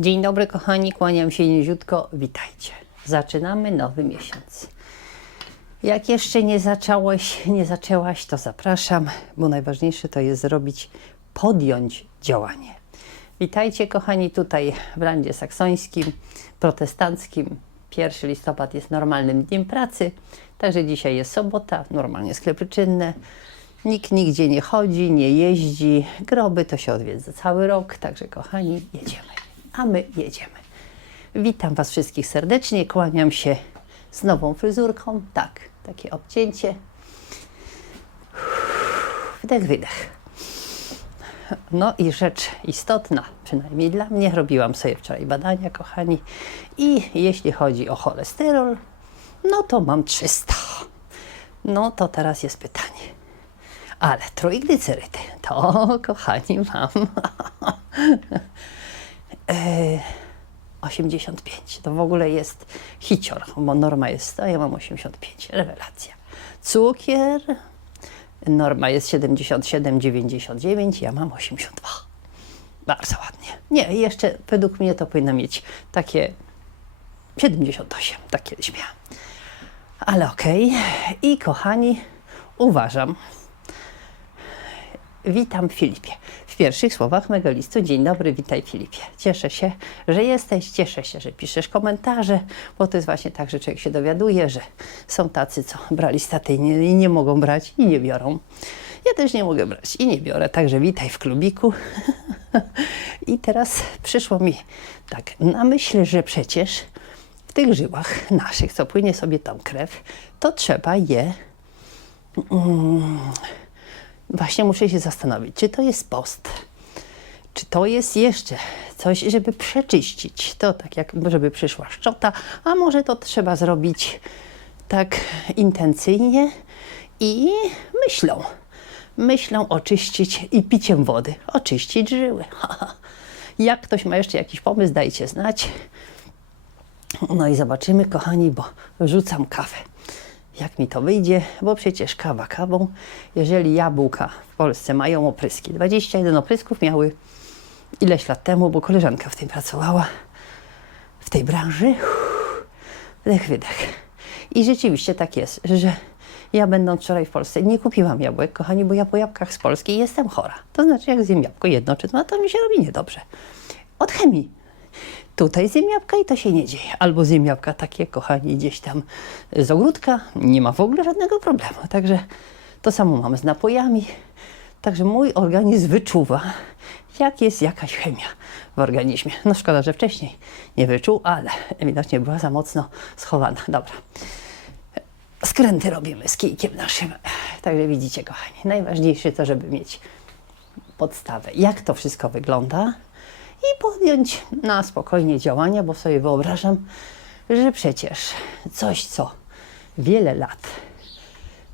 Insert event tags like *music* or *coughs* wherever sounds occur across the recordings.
Dzień dobry kochani, kłaniam się niziutko, witajcie. Zaczynamy nowy miesiąc. Jak jeszcze nie zacząłeś, nie zaczęłaś, to zapraszam, bo najważniejsze to jest zrobić, podjąć działanie. Witajcie kochani tutaj w Landzie Saksońskim, protestanckim. 1 listopad jest normalnym dniem pracy, także dzisiaj jest sobota, normalnie sklepy czynne. Nikt nigdzie nie chodzi, nie jeździ. Groby to się odwiedza cały rok, także kochani, jedziemy. A my jedziemy. Witam Was wszystkich serdecznie, kłaniam się z nową fryzurką. Tak, takie obcięcie. Wdech, wydech. No i rzecz istotna, przynajmniej dla mnie, robiłam sobie wczoraj badania, kochani, i jeśli chodzi o cholesterol, no to mam 300. No to teraz jest pytanie. Ale trójglicerydy, to kochani mam *laughs* 85. To w ogóle jest hicior, bo norma jest 100, ja mam 85. Rewelacja. Cukier, norma jest 77, 99, ja mam 82. Bardzo ładnie. Nie, jeszcze według mnie to powinna mieć takie 78, tak kiedyś miałam. Ale okej. I kochani, uważam, Witam Filipie. W pierwszych słowach mego listu Dzień dobry, witaj Filipie. Cieszę się, że jesteś, cieszę się, że piszesz komentarze, bo to jest właśnie tak, że człowiek się dowiaduje, że są tacy, co brali staty i nie, i nie mogą brać i nie biorą. Ja też nie mogę brać i nie biorę, także witaj w klubiku. *laughs* I teraz przyszło mi tak na myśl, że przecież w tych żyłach naszych, co płynie sobie tą krew, to trzeba je właśnie muszę się zastanowić, czy to jest post, czy to jest jeszcze coś, żeby przeczyścić. To tak jak, żeby przyszła szczota, a może to trzeba zrobić tak intencyjnie i myślą. Myślą oczyścić i piciem wody, oczyścić żyły. *laughs* Jak ktoś ma jeszcze jakiś pomysł, dajcie znać. No i zobaczymy, kochani, bo rzucam kawę jak mi to wyjdzie, bo przecież kawa kawą. Jeżeli jabłka w Polsce mają opryski, 21 oprysków miały ileś lat temu, bo koleżanka w tym pracowała, w tej branży. Wdech, wydech. I rzeczywiście tak jest, że ja będąc wczoraj w Polsce nie kupiłam jabłek, kochani, bo ja po jabłkach z Polski jestem chora. To znaczy jak zjem jabłko jedno czy dwa, to mi się robi niedobrze. Od chemii. Tutaj zjem jabłka i to się nie dzieje. Albo zjem jabłka takie, kochani, gdzieś tam z ogródka. Nie ma w ogóle żadnego problemu. Także to samo mam z napojami. Także mój organizm wyczuwa, jak jest jakaś chemia w organizmie. No szkoda, że wcześniej nie wyczuł, ale widocznie była za mocno schowana. Dobra. Skręty robimy z kijkiem naszym. Także widzicie, kochani, najważniejsze to, żeby mieć podstawę, jak to wszystko wygląda i podjąć na spokojnie działania, bo sobie wyobrażam, że przecież coś, co wiele lat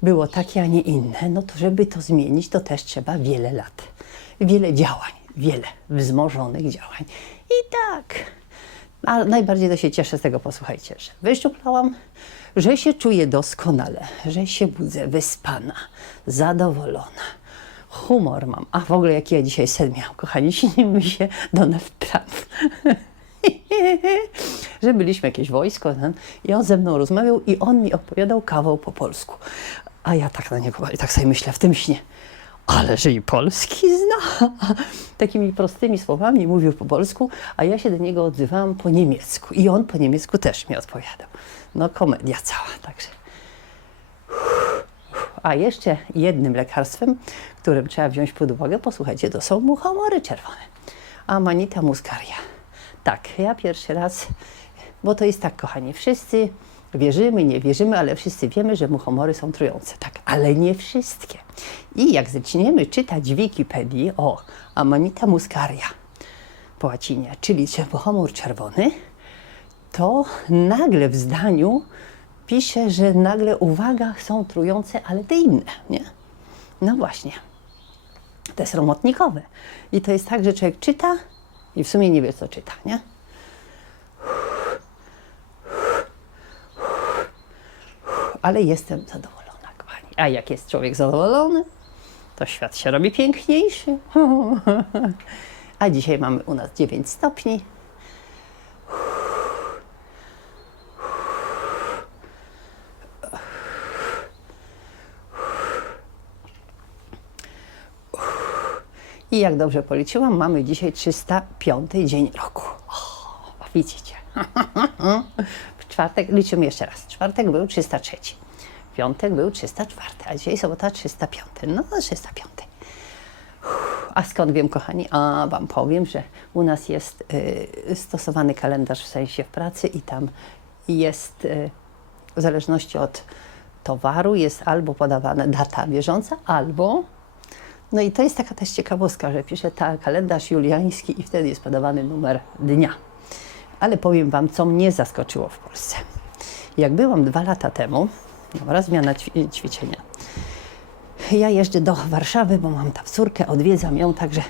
było takie, a nie inne, no to żeby to zmienić, to też trzeba wiele lat, wiele działań, wiele wzmożonych działań. I tak. A najbardziej to się cieszę z tego, posłuchajcie, że wyszczuplałam, że się czuję doskonale, że się budzę wyspana, zadowolona humor mam. A w ogóle jaki ja dzisiaj sen miałam, kochani, *laughs* śni mi się Donald *laughs* Trump. że byliśmy jakieś wojsko ten, i on ze mną rozmawiał i on mi opowiadał kawał po polsku. A ja tak na niego, tak sobie myślę w tym śnie, ale że i polski zna. *laughs* Takimi prostymi słowami mówił po polsku, a ja się do niego odzywałam po niemiecku. I on po niemiecku też mi odpowiadał. No komedia cała, także... A jeszcze jednym lekarstwem, którym trzeba wziąć pod uwagę, posłuchajcie, to są muchomory czerwone. Amanita muscaria. Tak, ja pierwszy raz, bo to jest tak, kochani, wszyscy wierzymy, nie wierzymy, ale wszyscy wiemy, że muchomory są trujące. Tak, ale nie wszystkie. I jak zaczniemy czytać w Wikipedii o Amanita muscaria po łacinie, czyli muchomor czerwony, to nagle w zdaniu pisze, że nagle uwaga, są trujące, ale te inne, nie? No właśnie. To jest romotnikowe. I to jest tak, że człowiek czyta i w sumie nie wie, co czyta, nie? Ale jestem zadowolona, kochani. A jak jest człowiek zadowolony, to świat się robi piękniejszy. *laughs* A dzisiaj mamy u nas 9 stopni. I jak dobrze policzyłam, mamy dzisiaj 305 dzień roku. O, widzicie. *laughs* W czwartek, liczymy jeszcze raz. Czwartek był 303. Piątek był 304, a dzisiaj sobota 305. No, 305. A skąd wiem, kochani? A Wam powiem, że u nas jest y, stosowany kalendarz w sensie w pracy i tam jest y, w zależności od towaru jest albo podawana data bieżąca, albo no i to jest taka też ciekawostka, że pisze ta kalendarz juliański i wtedy jest podawany numer dnia. Ale powiem Wam, co mnie zaskoczyło w Polsce. Jak byłam dwa lata temu, dobra, zmiana ćwi- ćwiczenia, ja jeżdżę do Warszawy, bo mam tam córkę, odwiedzam ją, także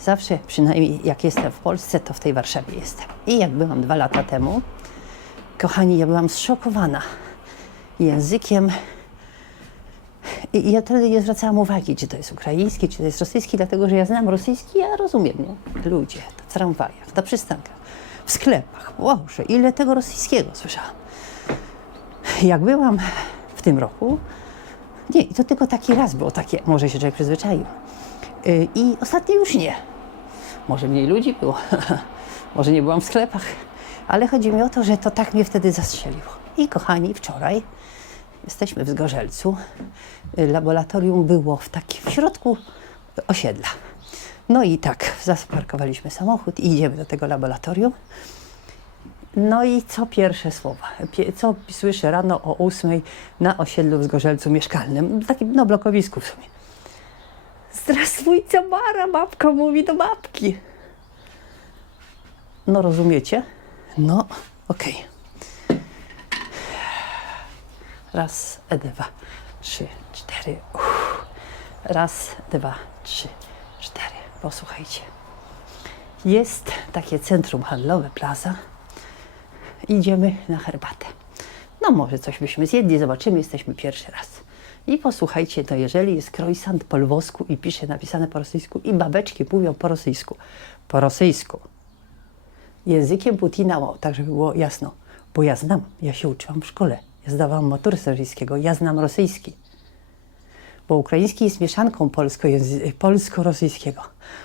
zawsze, przynajmniej jak jestem w Polsce, to w tej Warszawie jestem. I jak byłam dwa lata temu, kochani, ja byłam zszokowana językiem. I ja wtedy nie zwracałam uwagi, czy to jest ukraiński, czy to jest rosyjski, dlatego że ja znam rosyjski, ja rozumiem, nie? Ludzie, w tramwajach, na przystankach, w sklepach. Boże, ile tego rosyjskiego słyszałam. Jak byłam w tym roku, nie, to tylko taki raz było takie, może się człowiek przyzwyczaił. Yy, I ostatnio już nie. Może mniej ludzi było, *laughs* może nie byłam w sklepach, ale chodzi mi o to, że to tak mnie wtedy zastrzeliło. I kochani, wczoraj jesteśmy w Zgorzelcu. Y, Laboratorium było w takim w środku osiedla. No i tak, zaparkowaliśmy samochód i idziemy do tego laboratorium. No i co pierwsze słowa? Co słyszę rano o ósmej na osiedlu w Zgorzelcu mieszkalnym, takim no blokowisku w sumie. Zdrastwój, Mara, babka mówi do babki. No rozumiecie? No, okej. Raz, dwa, trzy, cztery. Uff. Raz, dwa, trzy, cztery. Posłuchajcie. Jest takie centrum handlowe, plaza. Idziemy na herbatę. No może coś byśmy zjedli, zobaczymy, jesteśmy pierwszy raz. I posłuchajcie, to jeżeli jest croissant po lwowsku i pisze napisane po rosyjsku i babeczki mówią po rosyjsku, po rosyjsku, językiem Putina, tak żeby było jasno, bo ja znam, ja się uczyłam w szkole, ja zdawałam maturę z rosyjskiego, ja znam rosyjski, bo ukraiński jest mieszanką polsko-rosyjskiego,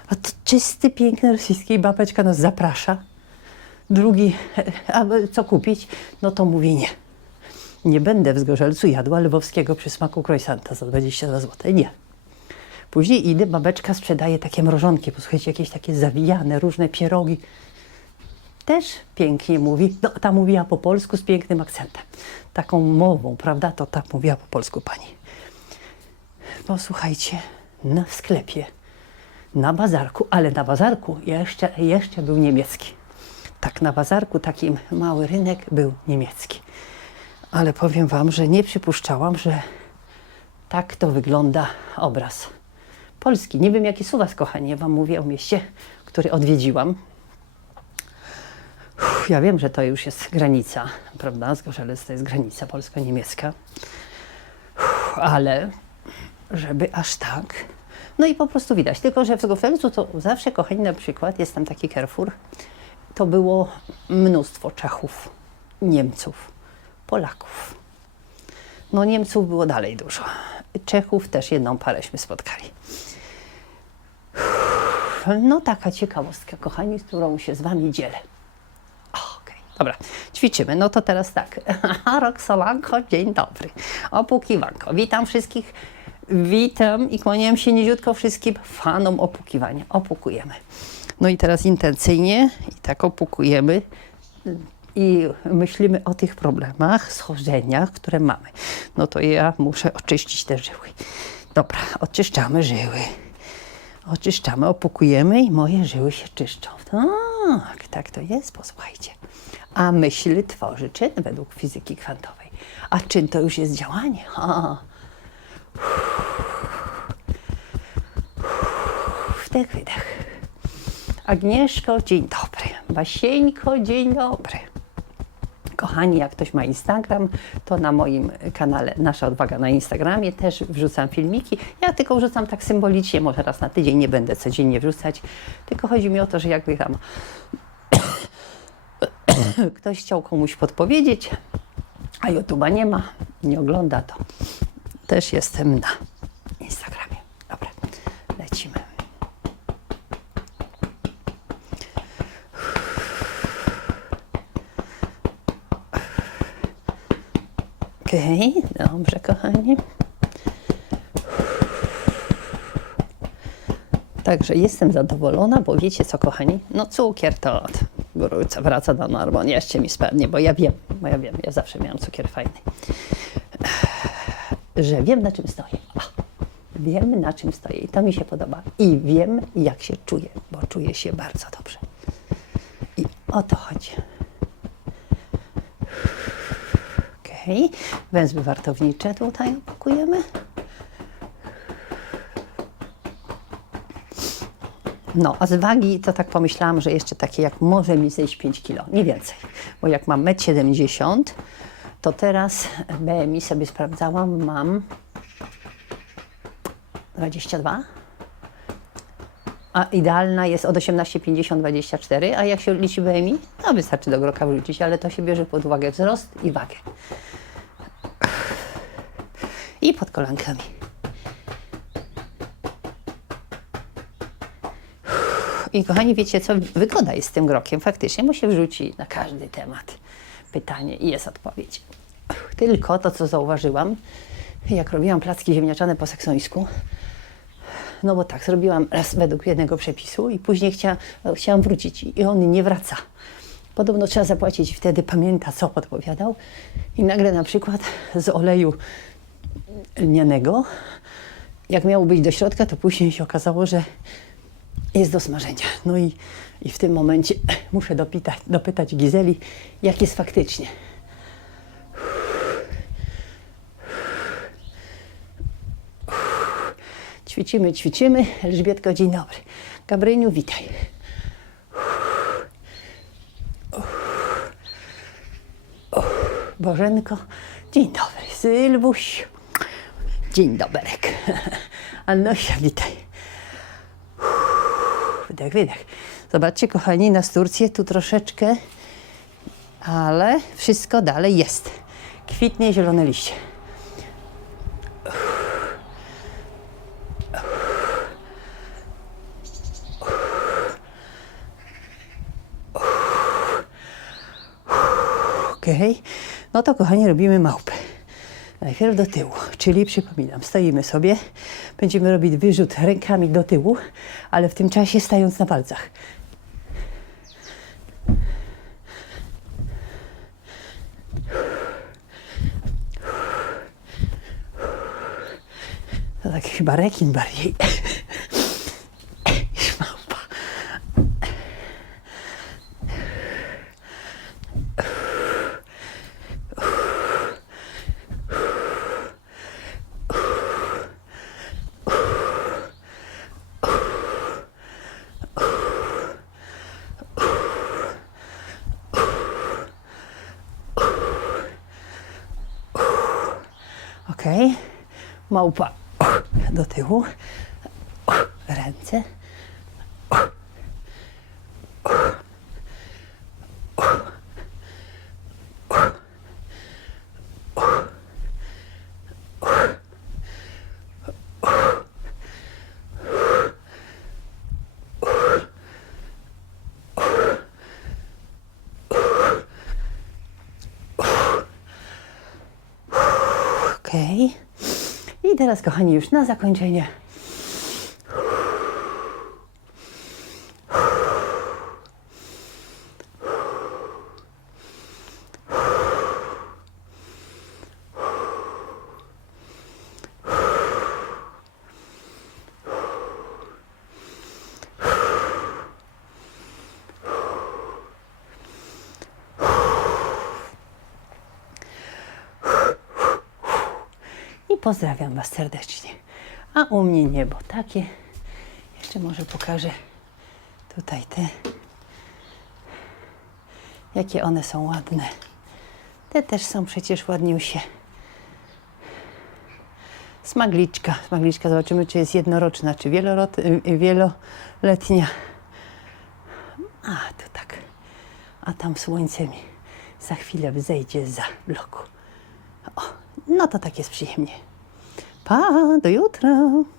a to czysty, piękny rosyjski babeczka nas zaprasza, drugi, a co kupić, no to mówi nie. Nie będę w Zgorzelcu jadła lwowskiego przysmaku croissanta za 22 zł, nie. Później idę, babeczka sprzedaje takie mrożonki, posłuchajcie, jakieś takie zawijane, różne pierogi. Też pięknie mówi, no ta mówiła po polsku z pięknym akcentem. Taką mową, prawda, to tak mówiła po polsku pani. Posłuchajcie, na sklepie, na bazarku, ale na bazarku jeszcze, jeszcze był niemiecki. Tak, na bazarku takim mały rynek był niemiecki. Ale powiem Wam, że nie przypuszczałam, że tak to wygląda obraz Polski. Nie wiem, jaki jest u Was, kochani. Ja Wam mówię o mieście, który odwiedziłam. Uff, Ja wiem, że to już jest granica, prawda? Zgorzelec to jest granica polsko-niemiecka. Ale żeby aż tak. No i po prostu widać. Tylko, że w Zgorzelcu to zawsze, kochani, na przykład jest tam taki Carrefour. To było mnóstwo Czechów, Niemców, Polaków. No Niemców było dalej dużo. Czechów też jedną paręśmy spotkali. No taka ciekawostka, kochani, z którą się z Wami dzielę. Dobra, ćwiczymy. No to teraz tak. *laughs* Roxolanko, dzień dobry. Opukiwanko. Witam wszystkich. Witam i kłaniam się niziutko wszystkim fanom opukiwania. Opukujemy. No i teraz intencyjnie i tak opukujemy i myślimy o tych problemach, schorzeniach, które mamy. No to ja muszę oczyścić te żyły. Dobra, oczyszczamy żyły. Oczyszczamy, opukujemy i moje żyły się czyszczą. Tak, tak to jest, posłuchajcie. A myśl tworzy czyn według fizyki kwantowej. A czyn to już jest działanie. A. *laughs* Wdech, wydech. Agnieszko, dzień dobry. Basieńko, dzień dobry. Kochani, jak ktoś ma Instagram, to na moim kanale Nasza Odwaga na Instagramie też wrzucam filmiki. Ja tylko wrzucam tak symbolicznie, może raz na tydzień, nie będę codziennie wrzucać. Tylko chodzi mi o to, że jakby tam *coughs* ktoś chciał komuś podpowiedzieć, a YouTube'a nie ma, nie ogląda, to też jestem na Instagramie. Dobra, lecimy. Okej, dobrze, kochani. Także jestem zadowolona, bo wiecie co, kochani? No cukier to od wrócę, wraca do normy. Jeszcze mi spadnie, bo ja wiem, bo ja wiem, ja zawsze miałam cukier fajny. Że wiem, na czym stoję. Wiem, na czym stoję i to mi się podoba. I wiem, jak się czuję, bo czuję się bardzo dobrze. I o to chodzi. Okej, węzły wartownicze tutaj opakujemy. No, a z wagi to tak pomyślałam, że jeszcze takie jak może mi zejść 5 kilo, nie więcej. Bo jak mam 1,70 m, to teraz BMI sobie sprawdzałam, mam 22. A idealna jest od 18,50 24, a jak się liczy BMI, to wystarczy do groka wrzucić, ale to się bierze pod uwagę wzrost i wagę. I pod kolankami. I kochani, wiecie co? Wygoda jest z tym grokiem. Faktycznie mu się wrzuci na każdy temat pytanie i jest odpowiedź. Tylko to, co zauważyłam, jak robiłam placki ziemniaczane po seksońsku, no bo tak, zrobiłam raz według jednego przepisu i później chcia, chciałam wrócić i on nie wraca. Podobno trzeba zapłacić, wtedy pamięta, co podpowiadał. I nagle na przykład z oleju lnianego, jak miało być do środka, to później się okazało, że jest do smażenia. No i, i w tym momencie *laughs* muszę dopytać, dopytać Gizeli, jak jest faktycznie. Ćwiczymy, ćwiczymy. Elżbietko, dzień dobry. Gabryniu, witaj. Bożenko, dzień dobry. Sylwuś, dzień doberek. *laughs* Annosia, witaj. Wydech, wydech. Zobaczcie, kochani, na Turcję tu troszeczkę, ale wszystko dalej jest. Kwitnie zielone liście. Okej, no to kochani, robimy małpę. Najpierw do tyłu, czyli przypominam, stoimy sobie, będziemy robić wyrzut rękami do tyłu, ale w tym czasie stając na palcach. To tak chyba rekin bardziej małpa do tyłu, ręce. Ok. I teraz, kochani, już na zakończenie. Pozdrawiam Was serdecznie. A u mnie niebo takie. Jeszcze może pokażę tutaj te, jakie one są ładne. Te też są przecież ładniusie. Smagliczka. Smagliczka, zobaczymy, czy jest jednoroczna, czy y, y, wieloletnia. A, tu tak. A tam słońce mi za chwilę wzejdzie za bloku. O, no to tak jest przyjemnie. Pa, do jutra.